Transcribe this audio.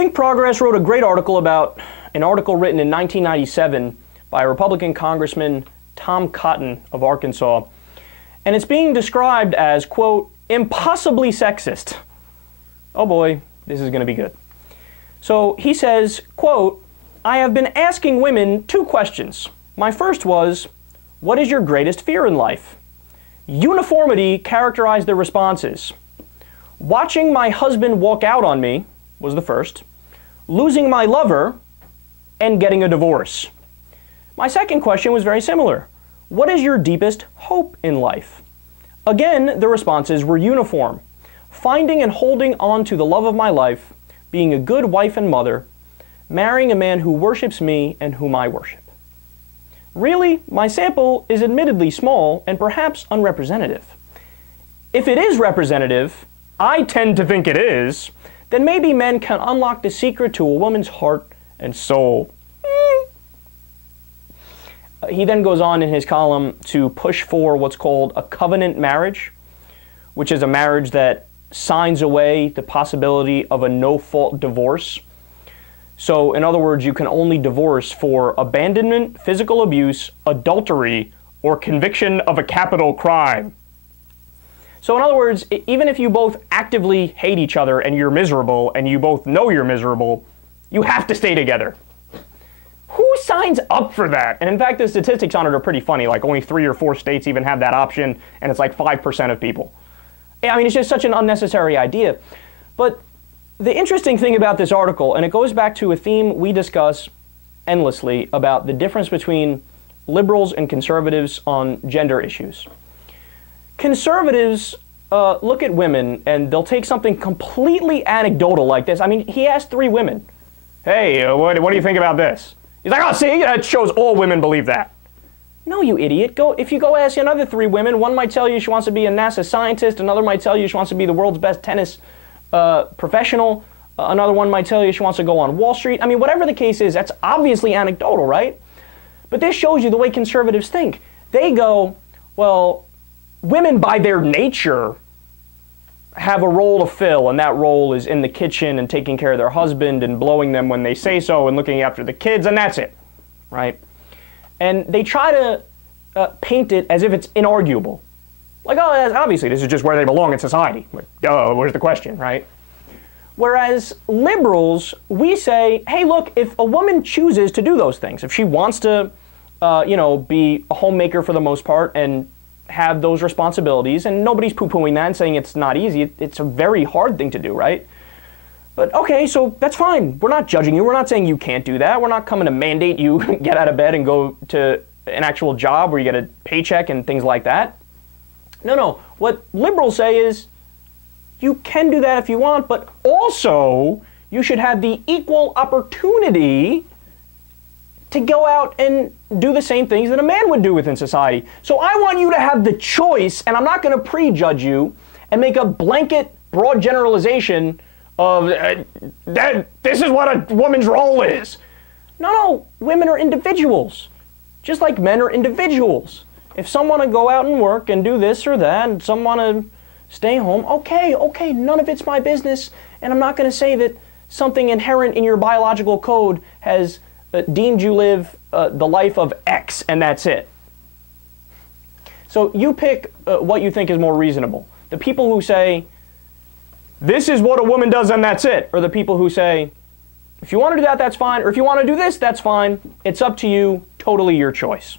Think Progress wrote a great article about an article written in 1997 by Republican Congressman Tom Cotton of Arkansas. And it's being described as, quote, impossibly sexist. Oh boy, this is going to be good. So he says, quote, I have been asking women 2 questions. My first was, what is your greatest fear in life? Uniformity characterized their responses. Watching my husband walk out on me was the first. Losing my lover and getting a divorce. My second question was very similar. What is your deepest hope in life? Again, the responses were uniform. Finding and holding on to the love of my life, being a good wife and mother, marrying a man who worships me and whom I worship. Really, my sample is admittedly small and perhaps unrepresentative. If it is representative, I tend to think it is, then maybe men can unlock the secret to a woman's heart and soul. He then goes on in his column to push for what's called a covenant marriage, which is a marriage that signs away the possibility of a no-fault divorce. So, in other words, you can only divorce for abandonment, physical abuse, adultery, or conviction of a capital crime. So, in other words, even if you both actively hate each other and you're miserable and you both know you're miserable, you have to stay together. Who signs up for that? And in fact, the statistics on it are pretty funny. Like only 3 or 4 states even have that option, and it's like 5% of people. I mean, it's just such an unnecessary idea. But the interesting thing about this article, and it goes back to a theme we discuss endlessly about the difference between liberals and conservatives on gender issues. Conservatives look at women and they'll take something completely anecdotal like this. I mean, he asked 3 women, hey, what do you think about this? He's like, oh, see, that shows all women believe that. No, you idiot. If you go ask another 3 women, one might tell you she wants to be a NASA scientist, another might tell you she wants to be the world's best tennis professional, another one might tell you she wants to go on Wall Street. I mean, whatever the case is, that's obviously anecdotal, right? But this shows you the way conservatives think. They go, well, women by their nature have a role to fill, and that role is in the kitchen and taking care of their husband and blowing them when they say so and looking after the kids, and that's it, right? And they try to paint it as if it's inarguable. Like, oh, obviously, this is just where they belong in society. Like, oh, where's the question, right? Whereas liberals, we say, hey, look, if a woman chooses to do those things, if she wants to, be a homemaker for the most part and have those responsibilities, and nobody's poo-pooing that and saying it's not easy. It's a very hard thing to do, right? But okay, so that's fine. We're not judging you. We're not saying you can't do that. We're not coming to mandate you get out of bed and go to an actual job where you get a paycheck and things like that. No. What liberals say is you can do that if you want, but also you should have the equal opportunity to go out and do the same things that a man would do within society. So I want you to have the choice, and I'm not going to prejudge you and make a blanket, broad generalization of that this is what a woman's role is. No, women are individuals, just like men are individuals. If some want to go out and work and do this or that, and some want to stay home, okay, none of it's my business, and I'm not going to say that something inherent in your biological code has deemed you live the life of X, and that's it. So you pick what you think is more reasonable. The people who say, this is what a woman does and that's it, or the people who say, if you want to do that, that's fine, or if you want to do this, that's fine. It's up to you, totally your choice.